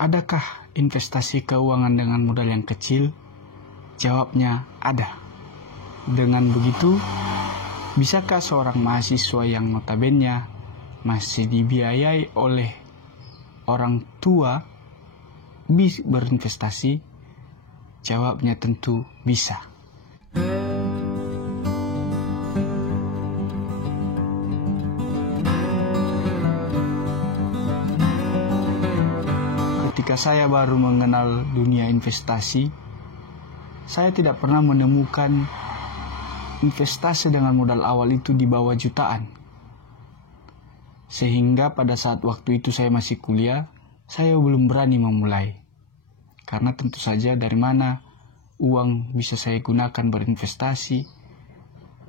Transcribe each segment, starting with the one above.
Adakah investasi keuangan dengan modal yang kecil? Jawabnya ada. Dengan begitu, bisakah seorang mahasiswa yang notabene masih dibiayai oleh orang tua bisa berinvestasi? Jawabnya tentu bisa. Ketika saya baru mengenal dunia investasi, saya tidak pernah menemukan investasi dengan modal awal itu di bawah jutaan. Sehingga pada saat waktu itu saya masih kuliah, saya belum berani memulai. Karena tentu saja dari mana uang bisa saya gunakan berinvestasi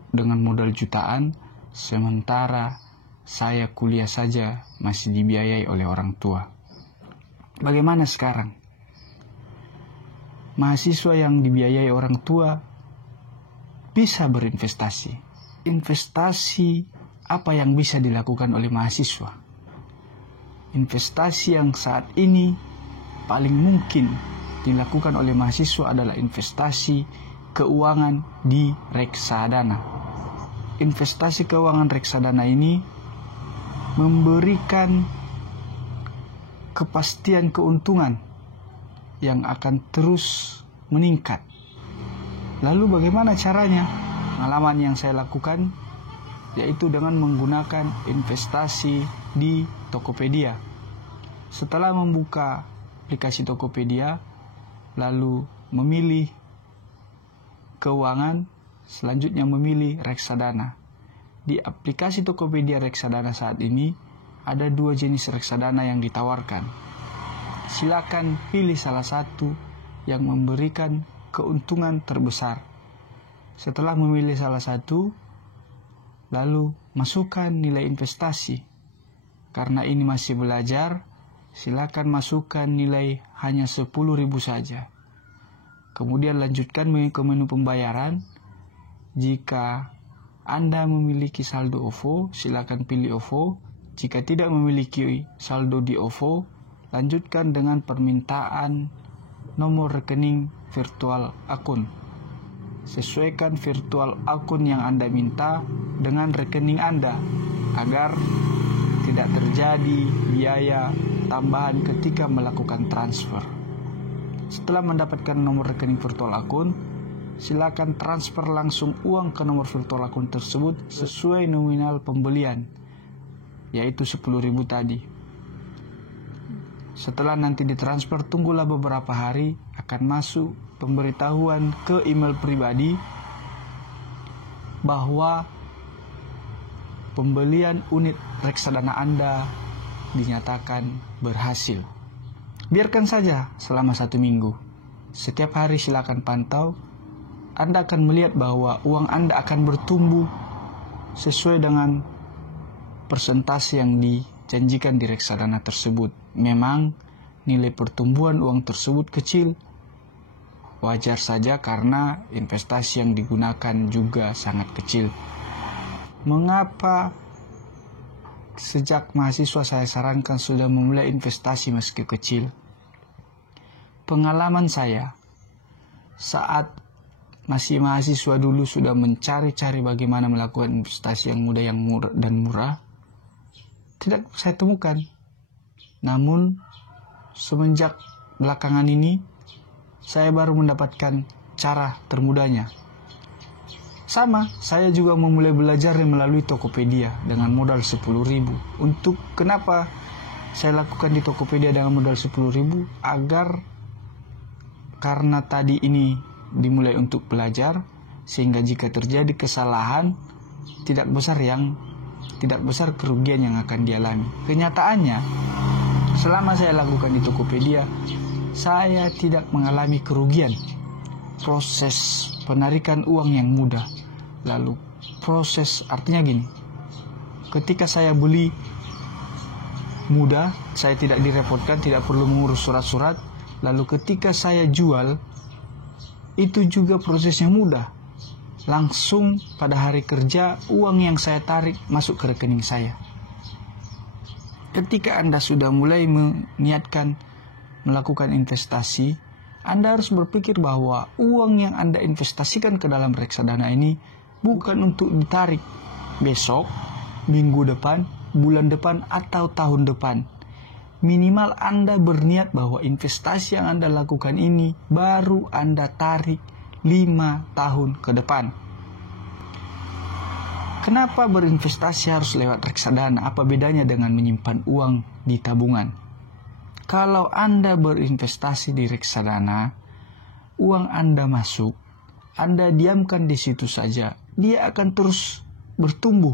dengan modal jutaan, sementara saya kuliah saja masih dibiayai oleh orang tua. Bagaimana sekarang? Mahasiswa yang dibiayai orang tua bisa berinvestasi. Investasi apa yang bisa dilakukan oleh mahasiswa? Investasi yang saat ini paling mungkin dilakukan oleh mahasiswa adalah investasi keuangan di reksadana. Investasi keuangan reksadana ini memberikan kepastian keuntungan yang akan terus meningkat. Lalu bagaimana caranya? Pengalaman yang saya lakukan yaitu dengan menggunakan investasi di Tokopedia. Setelah membuka aplikasi Tokopedia, lalu memilih keuangan, selanjutnya memilih reksadana. Di aplikasi Tokopedia reksadana saat ini ada 2 jenis reksadana yang ditawarkan. Silakan pilih salah satu yang memberikan keuntungan terbesar. Setelah memilih salah satu, lalu masukkan nilai investasi. Karena ini masih belajar, silakan masukkan nilai hanya 10.000 saja. Kemudian lanjutkan ke menu pembayaran. Jika Anda memiliki saldo OVO, silakan pilih OVO. Jika tidak memiliki saldo di OVO, lanjutkan dengan permintaan nomor rekening virtual akun. Sesuaikan virtual akun yang Anda minta dengan rekening Anda agar tidak terjadi biaya tambahan ketika melakukan transfer. Setelah mendapatkan nomor rekening virtual akun, silakan transfer langsung uang ke nomor virtual akun tersebut sesuai nominal pembelian, yaitu 10.000 tadi. Setelah nanti ditransfer, tunggulah beberapa hari, akan masuk pemberitahuan ke email pribadi bahwa pembelian unit reksadana Anda dinyatakan berhasil. Biarkan saja selama 1 minggu. Setiap hari silakan pantau. Anda akan melihat bahwa uang Anda akan bertumbuh sesuai dengan persentase yang dijanjikan di reksadana tersebut. Memang nilai pertumbuhan uang tersebut kecil. Wajar saja karena investasi yang digunakan juga sangat kecil. Mengapa sejak mahasiswa saya sarankan sudah memulai investasi meski kecil? Pengalaman saya saat masih mahasiswa dulu sudah mencari-cari bagaimana melakukan investasi yang mudah, dan murah. Tidak saya temukan. Namun semenjak belakangan ini saya baru mendapatkan cara termudahnya. Sama, saya juga memulai belajar melalui Tokopedia dengan modal 10.000. Untuk kenapa saya lakukan di Tokopedia dengan modal 10.000? Karena tadi ini dimulai untuk belajar, sehingga jika terjadi kesalahan tidak besar kerugian yang akan dialami. Kenyataannya, selama saya lakukan di Tokopedia, saya tidak mengalami kerugian. Proses penarikan uang yang mudah. Lalu proses, artinya gini, ketika saya beli mudah, saya tidak direpotkan, tidak perlu mengurus surat-surat. Lalu ketika saya jual, itu juga prosesnya mudah. Langsung pada hari kerja, uang yang saya tarik masuk ke rekening saya. Ketika Anda sudah mulai meniatkan melakukan investasi, Anda harus berpikir bahwa uang yang Anda investasikan ke dalam reksadana ini bukan untuk ditarik besok, minggu depan, bulan depan, atau tahun depan. Minimal Anda berniat bahwa investasi yang Anda lakukan ini baru Anda tarik 5 tahun ke depan. Kenapa berinvestasi harus lewat reksadana? Apa bedanya dengan menyimpan uang di tabungan? Kalau Anda berinvestasi di reksadana, uang Anda masuk, Anda diamkan di situ saja, dia akan terus bertumbuh.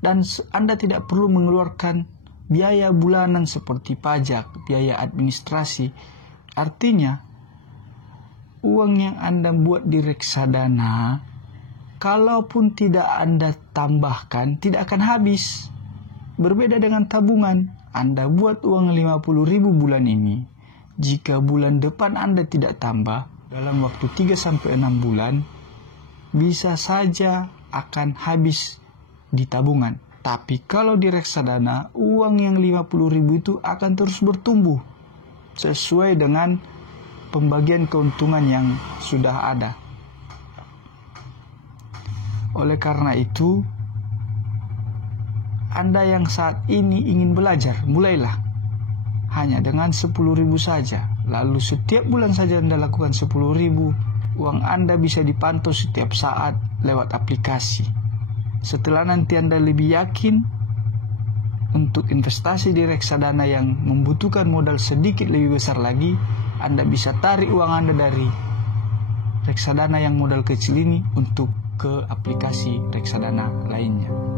Dan Anda tidak perlu mengeluarkan biaya bulanan seperti pajak, biaya administrasi. Artinya, uang yang Anda buat di reksadana, kalaupun tidak Anda tambahkan, tidak akan habis. Berbeda dengan tabungan, Anda buat uang 50.000 bulan ini. Jika bulan depan Anda tidak tambah, dalam waktu 3-6 bulan, bisa saja akan habis di tabungan. Tapi kalau di reksadana, uang yang 50.000 itu akan terus bertumbuh sesuai dengan pembagian keuntungan yang sudah ada. Oleh karena itu, Anda yang saat ini ingin belajar, mulailah hanya dengan 10.000 saja. Lalu setiap bulan saja Anda lakukan 10.000, uang Anda bisa dipantau setiap saat lewat aplikasi. Setelah nanti Anda lebih yakin untuk investasi di reksadana yang membutuhkan modal sedikit lebih besar lagi, Anda bisa tarik uang Anda dari reksadana yang modal kecil ini untuk ke aplikasi reksadana lainnya.